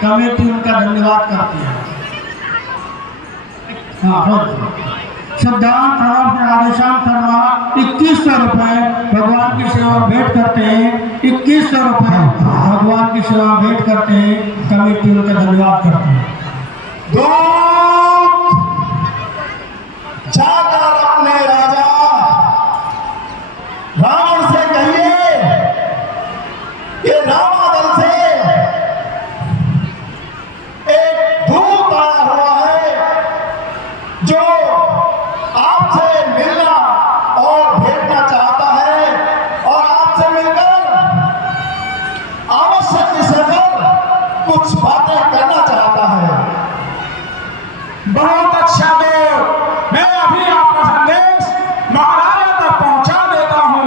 Committee उनका धन्यवाद करती है। सिद्धांत राधेश्याम शर्मा 2100 रुपए भगवान की सेवा भेंट करते हैं। 2100 रुपए भगवान की सेवा भेंट करते हैं। कमेटी उनका धन्यवाद करती है। जाकर अपने राजा रावण से कहिए कि रामादल से एक दूत आया हुआ है जो आपसे मिलना और भेंटना चाहता है और आपसे मिलकर आवश्यक विषय पर कुछ बातें करना चाहता है। बहुत अच्छा देव, मैं अभी आपका संदेश महाराजा तक पहुंचा देता हूं।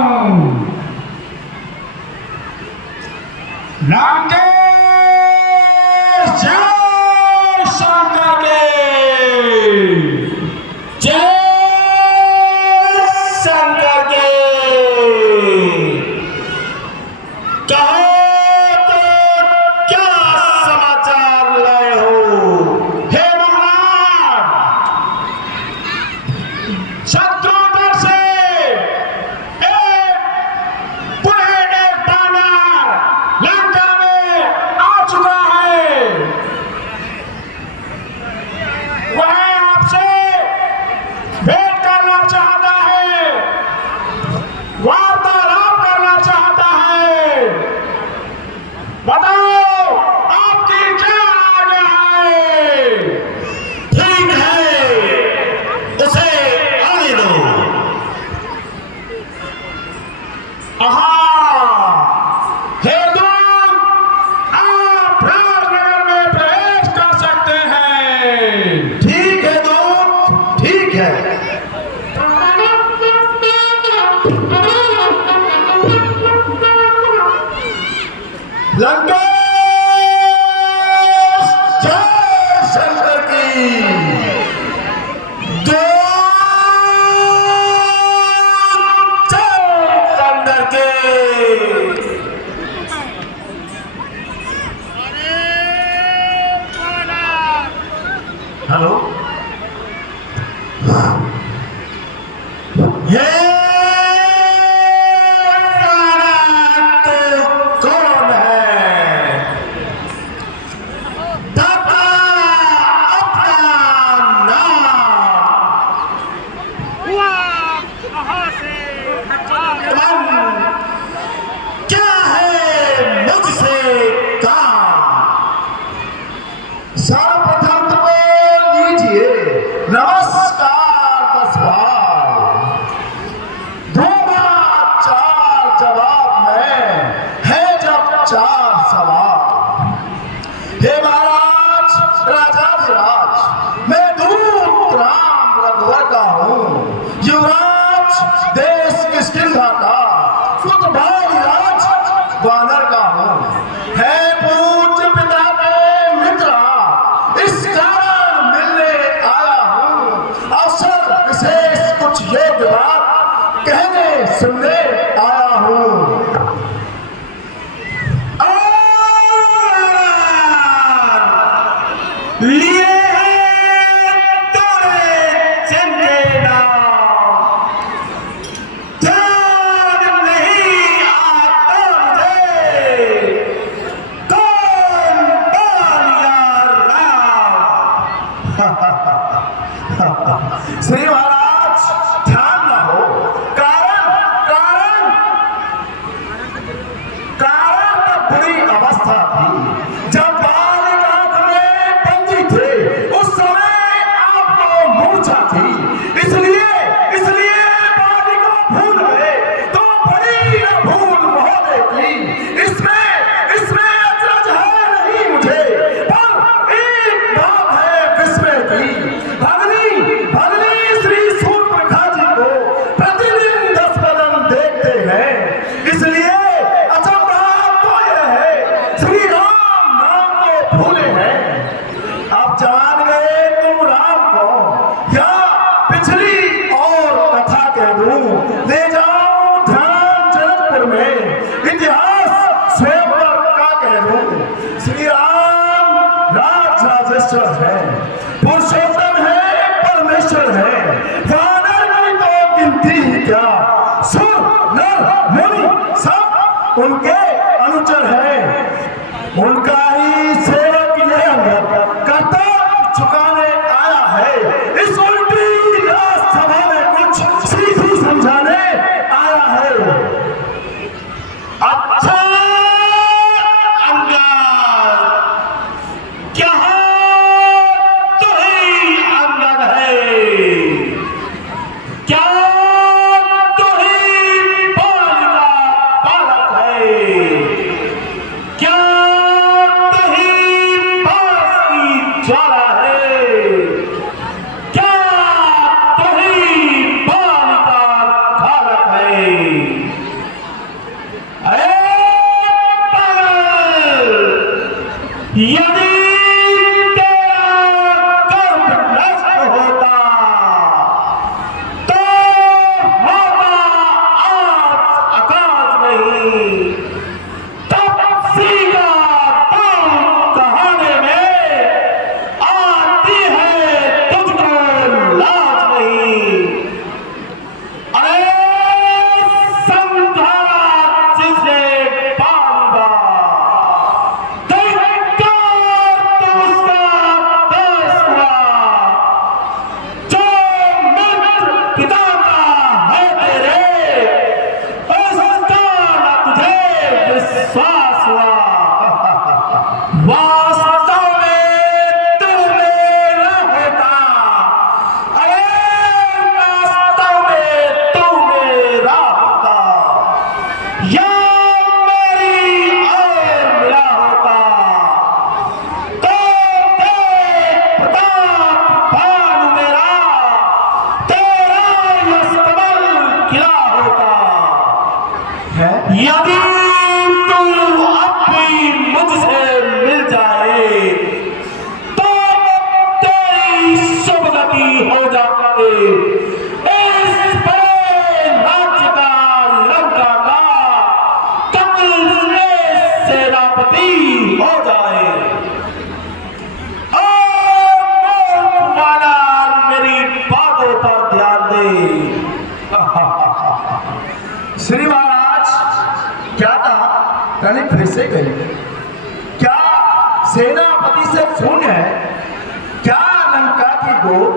लंकेश जय शंकर के, जय शंकर के। कहो तो क्या समाचार लाए हो? हे महाराज, शत्रुओं से पुनः एक बानर लंका में आ चुका है। वह आपसे भेंट करना चाहता है, वार्तालाप करना चाहता है। बताओ आपकी क्या आज्ञा है? ठीक है, उसे आने दो। हे दूत, आप राजनगर में प्रवेश कर सकते हैं। ठीक है दूत, ठीक है। लंकेश जय शंकर की, दूत जय शंकर के। हेलो, ये तो कौन है? दाता अपना नाम। क्या है मुझसे काम? सर्वप्रथम तो लीजिए नमस्कार 10 बार। दूंगा 4 जवाब में, है जब 4 सवाल। हे महाराज राजाधिराज, मैं दूत राम रघुवर का हूँ, युवराज देश किष्किंधा का, फुतबाली राज वानर का हूँ। है पूज्य पिता के मित्र, इस कारण मिलने आया हूँ। अवसर विशेष कुछ योग्य बात कहने सुनने आया हूँ। लिए तोरे चंदे नाम, ध्यान नहीं आता मुझे कौन बालिया राम। श्री महाराज ध्यान न हो, कारण कारण कारण तो बुरी अवस्था थी। जब बालिक आंख में बंदी थे उस समय आपको मूर्छा थी, इसलिए बालिक को भूल गए तो बड़ी न भूल महोदय की। इसमें अचरज है नहीं मुझे, पर एक बात है विस्मय की। भगनी भगनी श्री राजेश्वर है, पुरुषोत्तम है, परमेश्वर है, वानर की तो गिनती ही क्या, सुर नर मुनि सब उनके अनुचर है। उनका ही सेवक ये अंगद कर्तव्य चुकाने आया है, इस उल्टी सभा में कुछ सीधी समझाने आया है। अच्छा अंगद, क्या तू ही अंगद है? क्या तू ही बालिका बालक है? क्या तू ही पास की ज्वाला है? क्या तू ही बालिका बालक है? यदि तेरा गर्भ नष्ट होता तो होता आज आकाश नहीं, तब सीधा दाम कहाने में आती है तुझको लाज नहीं। अरे समझा जिसे पालूंगा, वास्तव में तू मेरा होता, अरे वास्तव में तू मेरा होता, या मेरी और मिला होता तो देख प्रताप भानु मेरा, तेरा यशकमल किला होता है यदि तू अपनी मुझसे मिल जाए तो तेरी शुभ गति हो जाए, इस बड़े राज्य का लंका का कमल से सेनापति हो जाए। ओ माला, मेरी बातों पर ध्यान दे। श्री महाराज क्या कहा? रानी फिर से गई। क्या सेनापति से शून्य है? क्या लंका की गोद?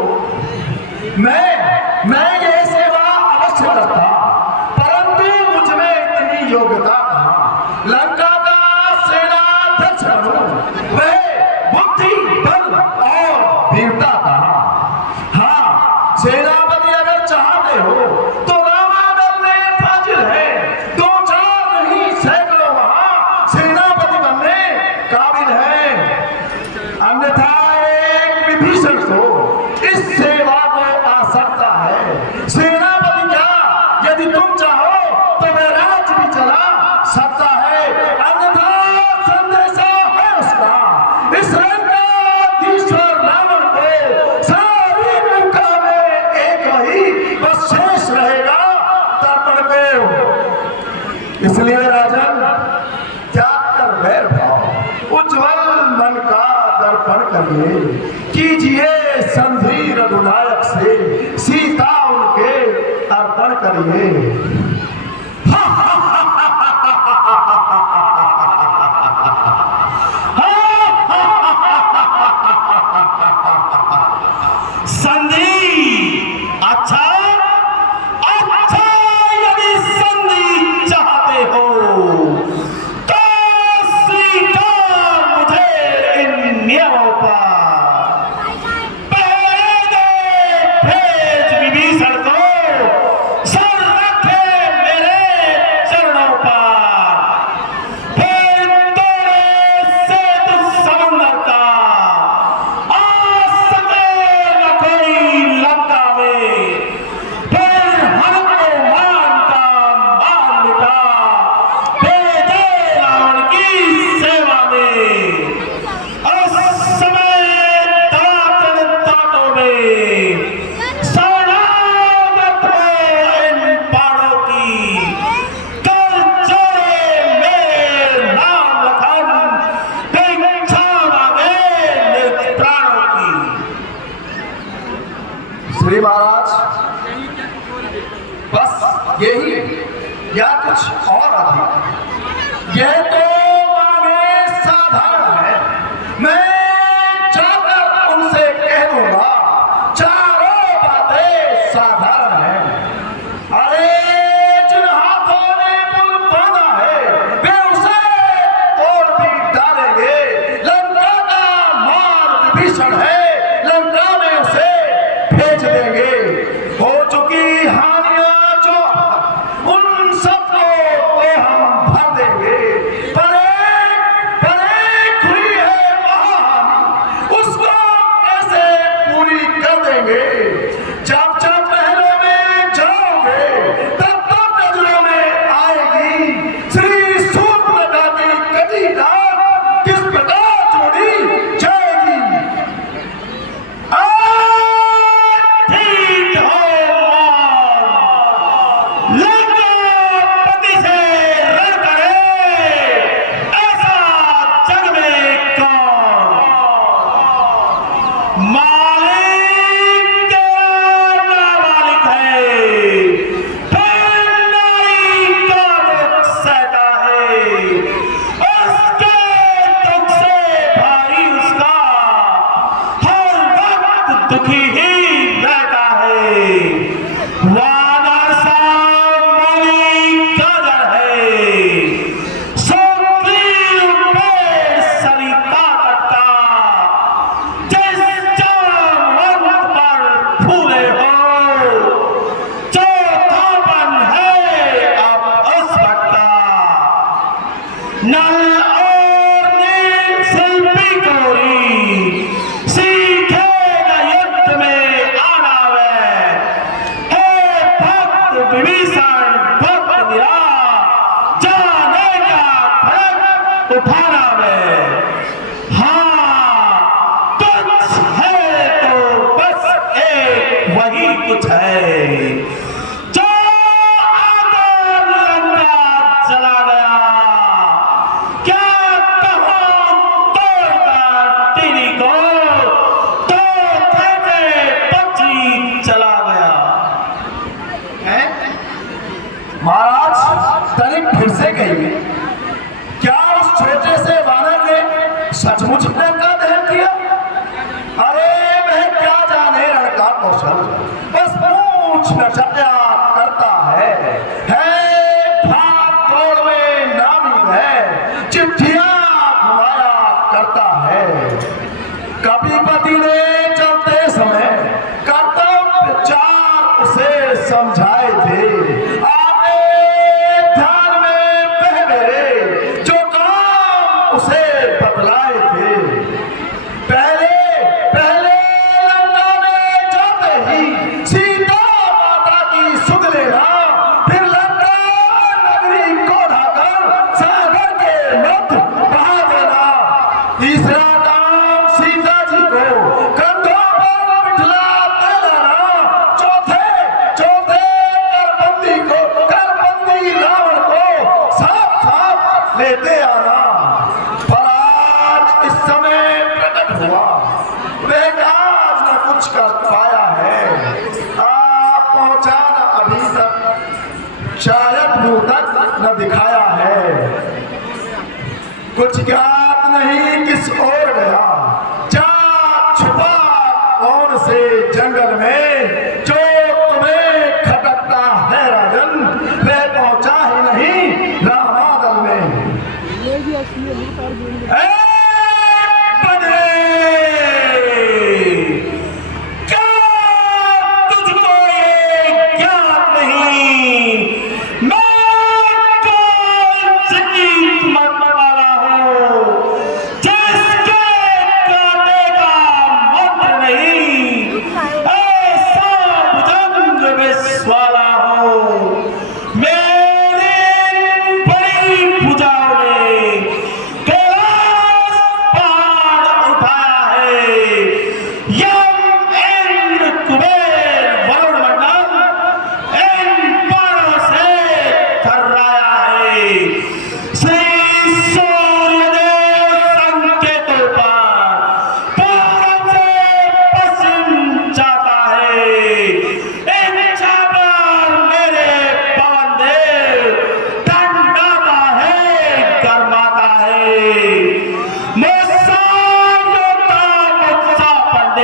मैं ये सेवा अवश्य करता, परंतु मुझ में इतनी योग्यता कहाँ? लंका का सेनाध्यक्ष बनूं, वह बुद्धि बल और वीरता कहाँ? हाँ, सेनापति अगर चाहते हो तो रामादल में फाजिल है, दो चार नहीं सैकड़ों वहां सेनापति बनने काबिल है। अन्यथा एक विभीषण को इस सेवा को आ सकता है। सेनापति क्या, यदि तुम चाहो तो मैं राज भी चला सकता है, अन्यथा संदेशा है उसका, इस लंकाधीश्वर रावण को सारी लंका में एक वही बस शेष रहेगा, तर्पण को। इसलिए राजन त्याग कर वैर भाव, उज्जवल मन का दर्पण करिए, कीजिए संधि रघुनायक से, सीता उनके अर्पण करिए। संधि, अच्छा अच्छा, यदि संधि चाहते हो तो स्वीकार मुझे इन नियमों पर। पहले भेज विभीषण को, सर रखे मेरे चरणों पर, फिर तोड़े सेतु समंदर का, आज सके न कोई लंका में, फिर हमको मान का मान मिटा, भेजे रावण की सेवा में। उस समय श्री महाराज, बस यही या कुछ और अधिक? यह तो मांगे साधारण है। मैं जाकर उनसे कह दूंगा, चारों बातें साधारण है। अरे जिन हाथों ने पुल बांधा है वे उसे तोड़ भी डालेंगे। लंका का मार्ग विभीषण है, लंका में उसे भेज देंगे। हो चुकी हानियां जो उन सबको तो हम भर देंगे, पर एक हुई है महाहानि, उसको कैसे पूरी कर देंगे? जब जब महलों में जाओगे तब तब नजरों में आएगी श्री सूर्पनखा की कटी रात किस प्रकार जोड़ी जाएगी। ठीक हो लंकापति से रण करे, ऐसा जग में कौन? मालिक तेरा ना मालिक है, फिर नारी का दुख सहता है, उसके दुख से भाई उसका हर वक्त दुखी ही रहता है। वानर सा मालिक गाजर है, सुग्रीव पेड़ सरिता तट का, जिस जामवंत पर फूले हो, चौथापन है अब उस वक्त का। नल और नील शिल्पी कोरी, सीखे न युद्ध में आना वे। हे भक्त विभीषण भक्त निरा, जाने का भड़क उठाना वे। हाँ कुछ है तो बस एक वही कुछ है, जो आकर लंका चला गया। क्या कहूं तोड़कर तेरी को, तो कैसे पक्षी चला गया है? महाराज तनिक फिर से कहिए, क्या उस छोटे से वानर ने सचमुच लंका दहन किया? अरे वह क्या जाने रण का कौशल, बस पूछ नचल्या करता है भाग दौड़ में नामी है, चिट्ठियां घुमाया करता है। कपिपति ने चलते समय कर्तव्य चार उसे समझाए थे। आपने ध्यान में पहले जो काम उसे बतलाए थे। पहले लंका में जाते ही सीता माता की सुध लेना, फिर लंका नगरी को ढाकर सागर के मध्य बहा देना। तीसरा काम सीता जी को कंधों पर बिठलाते लाना। चौथे करबंदी रावण को साथ लेते आना। पर आज इस समय प्रकट हुआ वह आज न कुछ कर पाया है। आप पहुंचा न अभी तक, शायद मुंह तक न दिखाया है। कुछ ज्ञात नहीं किस ओर गया, जा छुपा कौन से जंगल में, जो तुम्हें खटकता है राजन, वह पहुंचा ही नहीं रामादल में। क्या तुझको ये ज्ञात नहीं, मैं कौन सी मत वाला हूँ, जिसके काटे का मंत्र नहीं, ऐसा भुजंग विष वाला हूँ। मेरे बड़ी भुजाओं ने कैलाश पहाड़ उठाया है, यम इंद्र कुबेर वरुण मंडल इन बाणों से थर्राया है। श्री सूर्यदेव संकेतों पर पूरब से पश्चिम जाता है।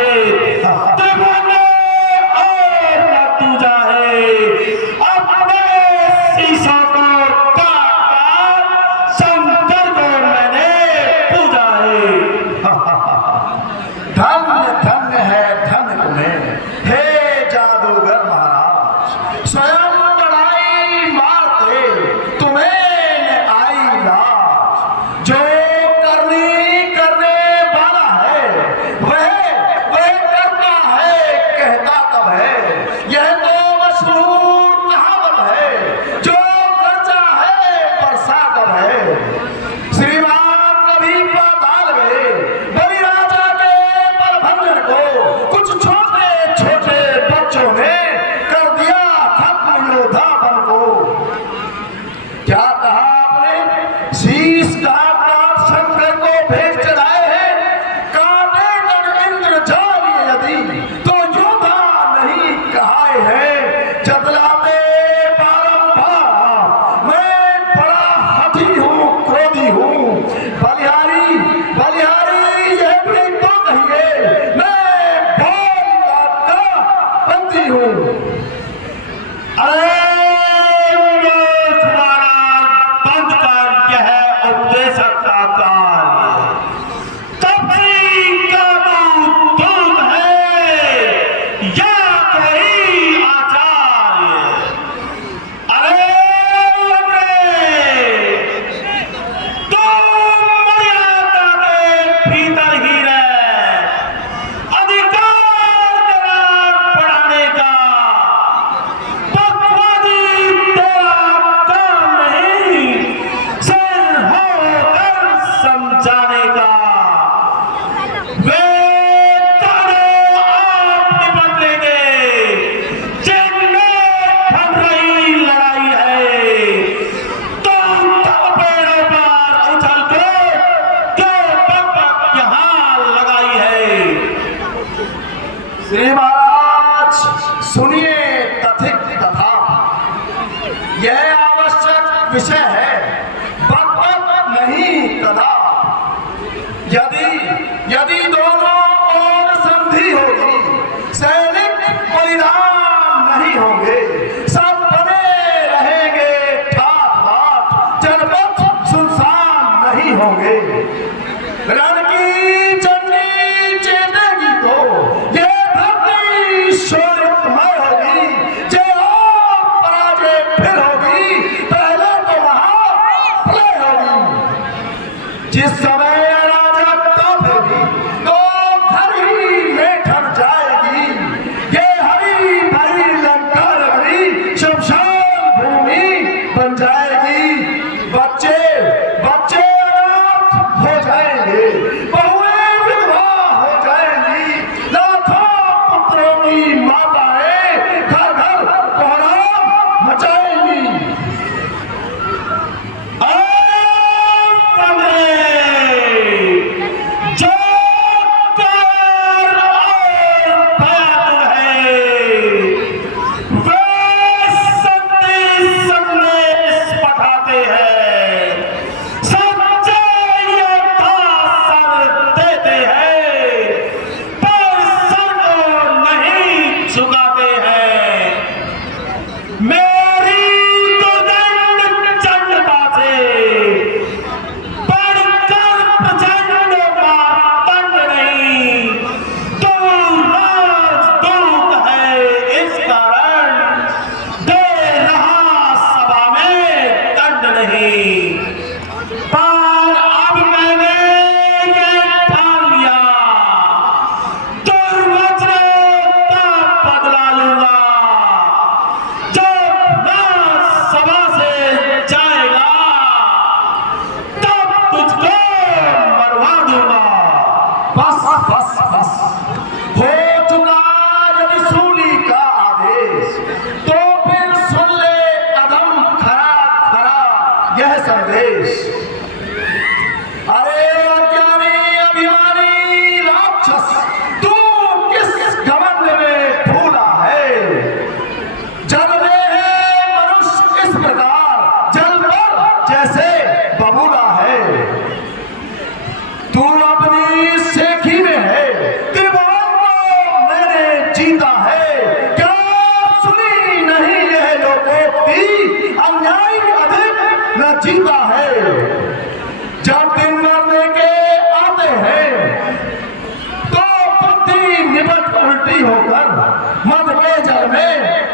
सहित दीवाने और न दूजा है। अपने शीशों को काट शंकर को मैंने पूजा है। धन्य धन्य है धन्य तुम्हें हे जादूगर महाराज, स्वयं लड़ाई मारते तुम्हें आई लाज। जो करने वाला है वह करता है, कहता कब है यह तो मशहूर कहावत है। जो कर्जा है बरसा कब है, श्रीमान कभी पाताल में बलिराजा के प्रबंधन को कुछ छोटे छोटे बच्चों ने कर दिया खत्म योद्धा बन को। क्या कहा आपने, शीश काट शंकर को भेंट चढ़ाए हैं, काटे कर इंद्र जालिए यदि तो योद्धा नहीं कहाए हैं। जतलाते बारंबार मैं बड़ा हठी हूँ, क्रोधी हूँ, बलिहारी बलिहारी यह भी तो कहिए मैं बोल का बंदी हूँ। अरे मूर्ख महाराज, बंद कर यह उपदेशक का कार्य। तपसी का दूध है या कोई आचार्य। अरे तुम मर्यादा के भीतर ही रह, अधिकार दरार बढ़ाने का बकवादी तेरा काम नहीं, सिर होकर समझाने का। वे दोनों आप निपट लेंगे जिनमें बन रही लड़ाई है। तुम तब पेड़ों पर उछल को क्यों बक यहाँ लगाई है। श्री महाराज सुनिए तथिक तथा, यह आवश्यक विषय है, बक नहीं कदा। यदि दोनों ओर संधि होगी, सैनिक बलिदान नहीं होंगे, सब बने रहेंगे ठाट बाट, जनपद सुनसान नहीं होंगे। रण की चंडी चेतेगी तो ये धरती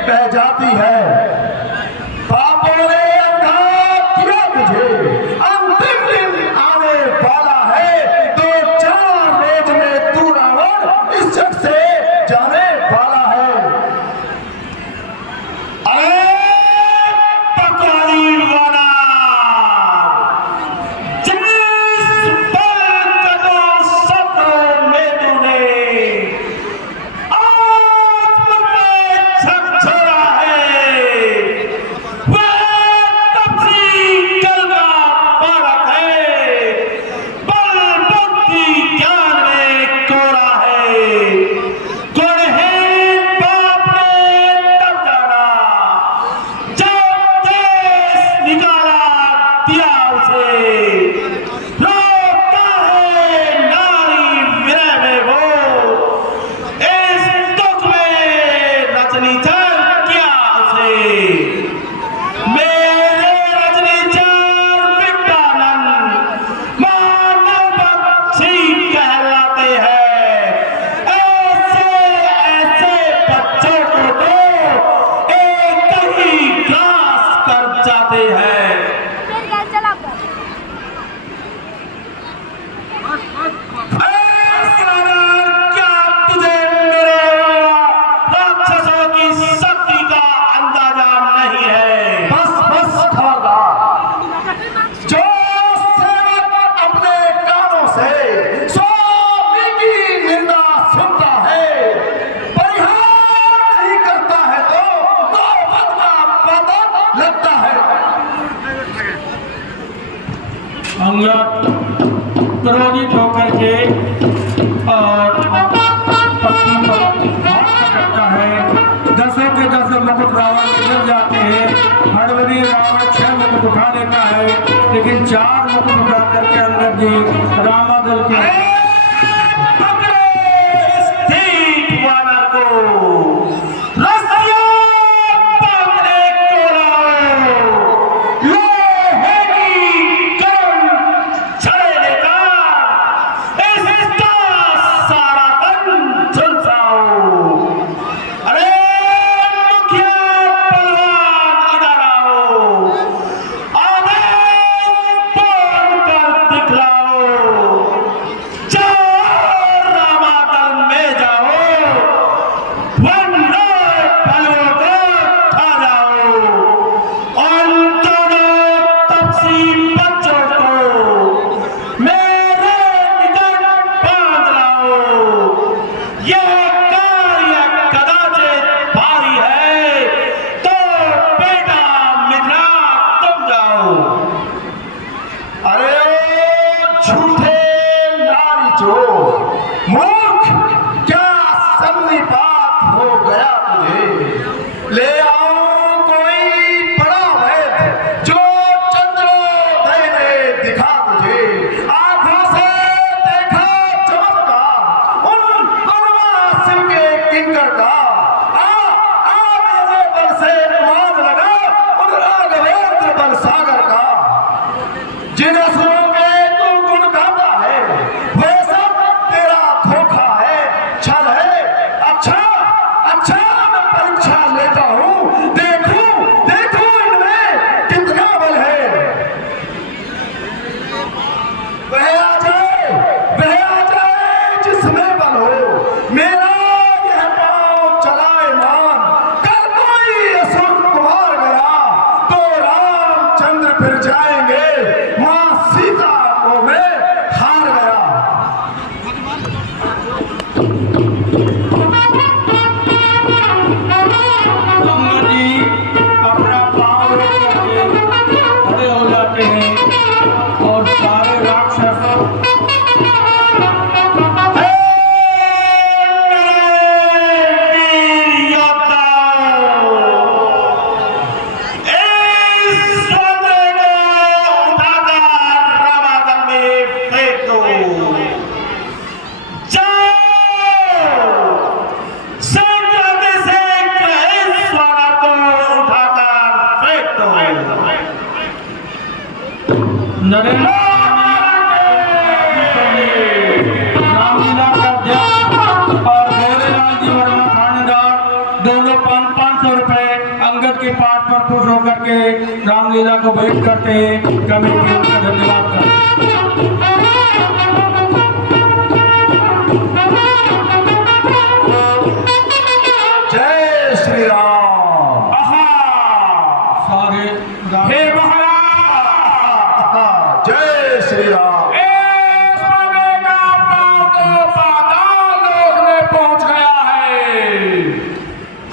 बह जाती है। पापों ने अंधा किया मुझे, अंतिम दिन आने वाला है, 2-4 रोज में तू रावण इस जग से जाने वाला है। अरे पकवानी वाला, जिस पल कदों सपनों में तूने आज मुझे झकझोरा है, वह तपसी कल का बालक है, बल बुद्धि ज्ञान में कोरा है, गुणहीन बाप ने तब जाना जब देश निकाला दिया उसे, रोता है नारी विरह में वो, इस दुख में रजनी चल किया उसे। मेरे रजनी चल विज्ञानंद मानव बख्शी कहलाते हैं, ऐसे ऐसे बच्चों को तो एक ही ग्रास कर जाते हैं। ऐसा क्या तुझे मेरे राक्षसों की शक्ति का अंदाजा नहीं है? बस खबरदार। जो सेवक अपने कानों से स्वामी की निंदा सुनता है, परिहार नहीं करता है तो गौवध का पता लगता है। अंगद क्रोधित होकर के और पत्नी पर हाथ पकड़ता है। 10 के 10 मुकुट रावण के गिर जाते हैं। हड़बड़ी रावण 6 मुकुट उठा लेता है, लेकिन 4 मुकुट उठा करके अंगद जी रामादल के पकड़ो इस ठीक वाला को, रस्सियों बांधने को लाओ, लोहे की गर्म छड़े लेकर इसका सारा तन झुलसाओ। अरे मुखिया पहलवान इधर आओ, आदेश बोलकर दिखलाओ, जाओ रामादल में जाओ, वरना बलों को खा जाओ, और दोनों तपसी बच्चों को मेरे निकट बांध लाओ। यह कार्य कदाचित भारी है, तो बेटा मित्रा तुम जाओ। अरे ओ झूठे नारी चोर, मूर्ख, क्या सन्निपात हो गया तुझे? ले आओ कोई बड़ा वैद्य जो चंद्रोदय में दिखा तुझे, आंखों से देखा चमत्कार उन बनवासी के किंकर का। आ मेरे बल से मान लगा उन राघवेंद्र बल सागर का, जिन असुरों के तू गुण गाता है, वे सब तेरा धोखा है, छल है। अच्छा मैं परीक्षा लेता हूँ, देखूं इनमें कितना बल है। वह आ जाए जिसमें बल हो, मेरा यह पाँव चलाए मान, कर कोई असुर कुमार गया तो रामचंद्र फिर जाएंगे, मां सीता को मैं हार गया। अंगद जी अपना पाँव रोक करके खड़े हो जाते हैं और सारे राक्षस पर खुश होकर के रामलीला को भेंट करते हैं। कमेटी उनका धन्यवाद करते हैं। जय श्री राम। सारे हे महाराज, जय श्री राम। इस समय का पांव तो पाताल लोक में पहुंच गया है।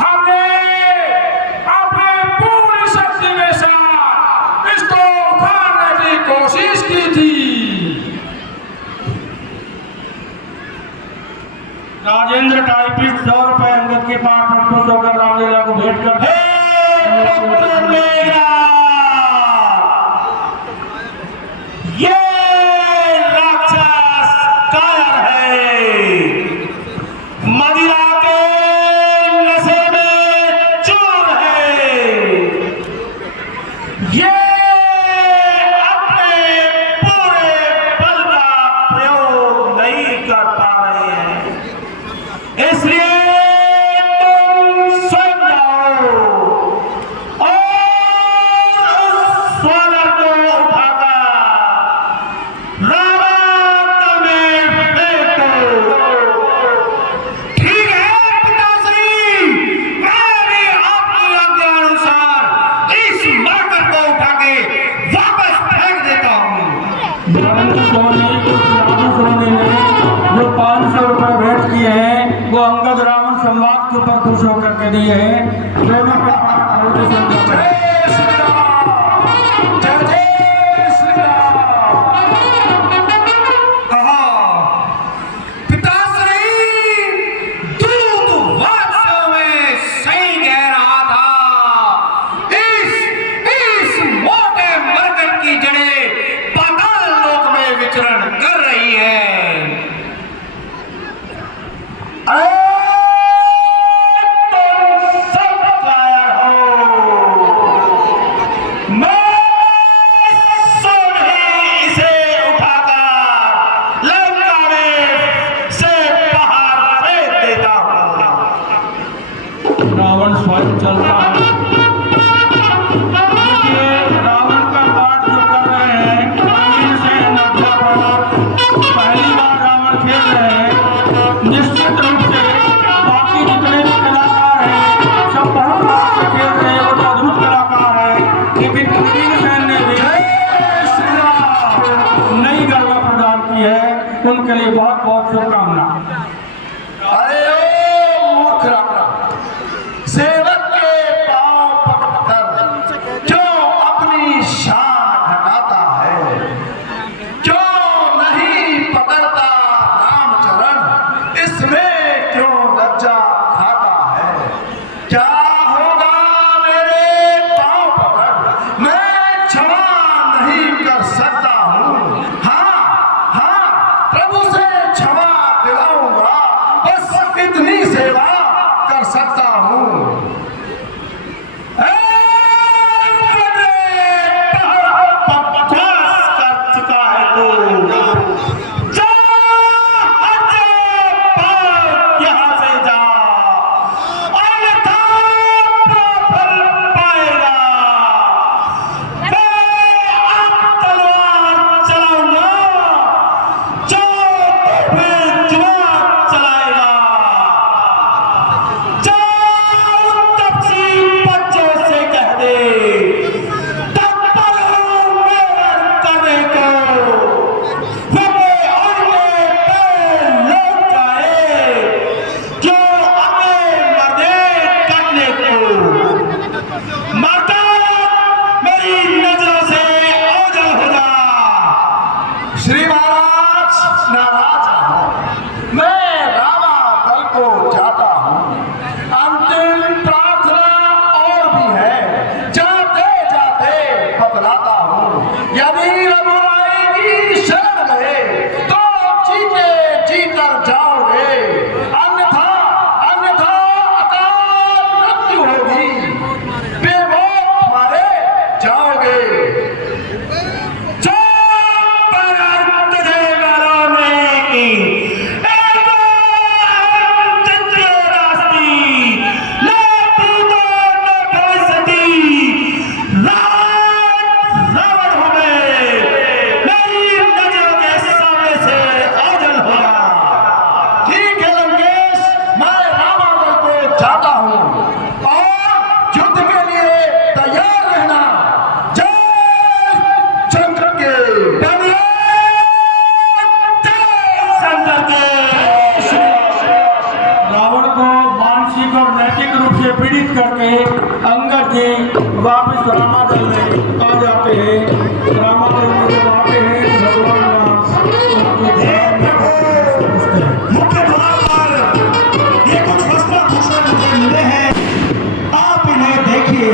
हमने अपने पूरी शक्ति के साथ इसको उखाड़ने की कोशिश की थी। राजेंद्र टाइपिस्ट 100 रुपए अंगद के पाठ पर खुश होकर रामलीला को भेंट करते हैं। ये राक्षस कायर है, मदिरा के नशे में चूर है। ये अपने पूरे बल का प्रयोग नहीं कर पा रहे हैं, इसलिए तुम स्वयं जाओ और उस स्वानर को उठाकर रावण में फेंको। ठीक है पिताश्री, मैं भी आपकी आज्ञा अनुसार इस मरकट को उठा के वापस फेंक देता हूँ। रामू सोनी ने जो 500 रुपए भेंट किए हैं वो अंगद रावण संवाद के ऊपर खुश होकर के दिए हैं। दोनों का पाठ बहुत ही सुंदर है। जय श्री राम। जय जय श्री राम। पिताश्री, दूत वास्तव में सही कह रहा था। इस मोटे मरकट की जड़ें पाताल लोक में विचरण कर रही है। तुम सब कायर हो। मैं स्वयं ही इसे उठाकर लंका में से बाहर फेंक देता हूँ। रावण स्वयं चलता है। देखिए रावण का पाठ जो कर रहे हैं, ग्रामीण से नब्जा पर पहली बार रावण खेल रहे हैं। निश्चित रूप से बाकी जितने भी कलाकार हैं सब बहुत बार से खेल रहे हैं, वो तो अद्भुत कलाकार हैं। लेकिन ग्रामीण सेन ने भी नई गरिमा प्रदान की है, उनके लिए बहुत बहुत शुभकामना। अरे ओ मूर्ख रावण, सेवक के पांव पकड़कर क्यों अपनी शान घटाता है? क्यों नहीं पकड़ता रामचरण? इसमें क्यों लज्जा खाता है? क्या होगा मेरे पांव पकड़? मैं क्षमा नहीं कर सकता हूँ। हाँ हाँ, प्रभु से क्षमा दिलाऊंगा, बस इतनी सेवा कर सकता हूँ। बकवास कर चुका है तू। जा, हट जा, भाग यहाँ से जा, अन्यथा प्रफल पाएगा। मैं अब तलवार चलाऊंगा, जो तुम्हें जुआ चलाएगा। जा, तब से पीड़ित करके अंगद जी वापस रामादल में आ जाते हैं। रामादल में जब आते हैं भगवान राम उनके मुख्य द्वार पर ये कुछ वस्त्र आभूषण मुझे मिले हैं, आप इन्हें देखिए।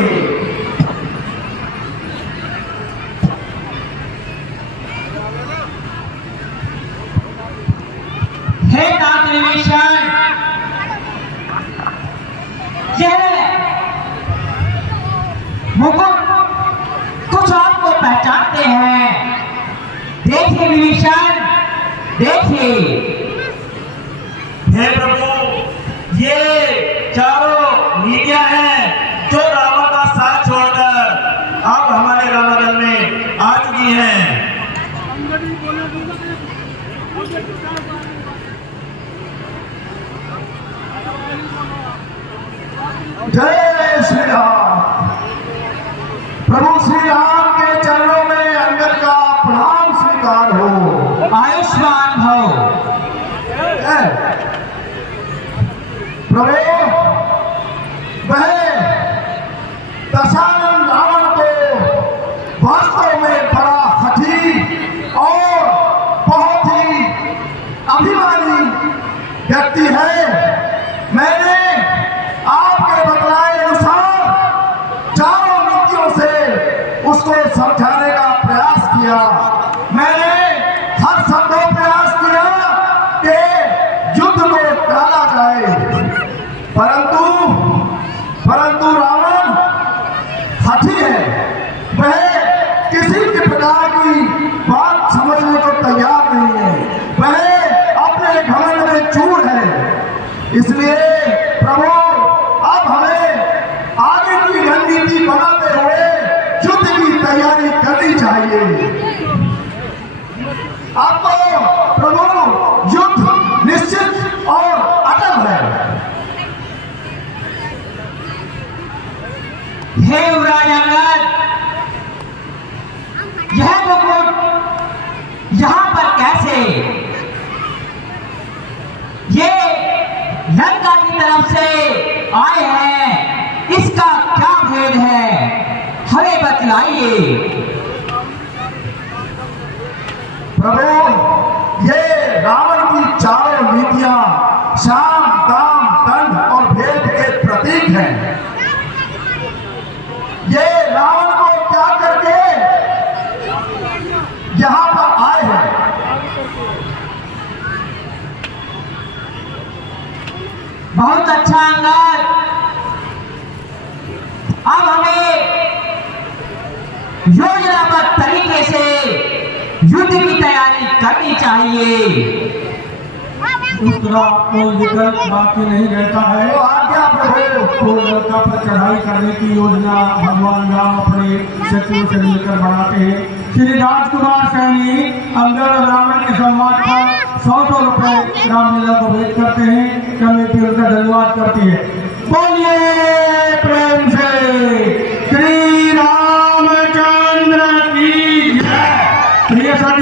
हे तात विभीषण, यह मुकुट कुछ आपको पहचानते हैं। देखिए विभीषण, देखिए। हे प्रभु, ये चारों नीतियां हैं जो रावण का साथ छोड़कर अब हमारे रामादल में आ चुकी हैं। जय श्री राम। प्रभु श्री राम के चरणों में अंगद का प्रणाम स्वीकार हो। आयुष्मान भव। प्रभु, वह दशानन रावण को वास्तव में बड़ा हठी और बहुत ही अभिमानी व्यक्ति है। मैंने आपके बतलाए अनुसार चारों नीतियों से उसको समझाने का प्रयास किया। मैंने हर संभव प्रयास किया कि युद्ध को टाला जाए, परंतु रावण हठी है। वह किसी भी प्रकार की बात समझने को तैयार नहीं है। वह अपने घमंड में चूर है। इसलिए प्रभु, अब हमें आगे की रणनीति बनाते हुए युद्ध की तैयारी करनी चाहिए। अब तो प्रभु युद्ध निश्चित और अटल है। हे युवराज अंगद, यह मुकुट यहाँ पर कैसे? ये लंका की तरफ से आए हैं, इसका क्या भेद है, हमें बतलाइए। प्रभु, ये रावण की चारों नीतियां शाम, दाम, दंड और भेद के प्रतीक हैं। ये रावण को क्या करके यहाँ पर आए हैं। बहुत अच्छा अंगद, अब हमें योजनाबद्ध तरीके से युद्ध की तैयारी करनी चाहिए। उस तरह कोई विकल्प बाकी नहीं रहता है। तो आज्ञा प्रभु। तो लंका पर चढ़ाई करने की योजना भगवान राम अपने शत्रुओं से मिलकर बनाते हैं। श्री राजकुमार सैनी अंगद और रावण के संवाद पर 100 रुपए रामलीला को भेंट करते हैं। कमेटी उनका धन्यवाद करती है। बोलिए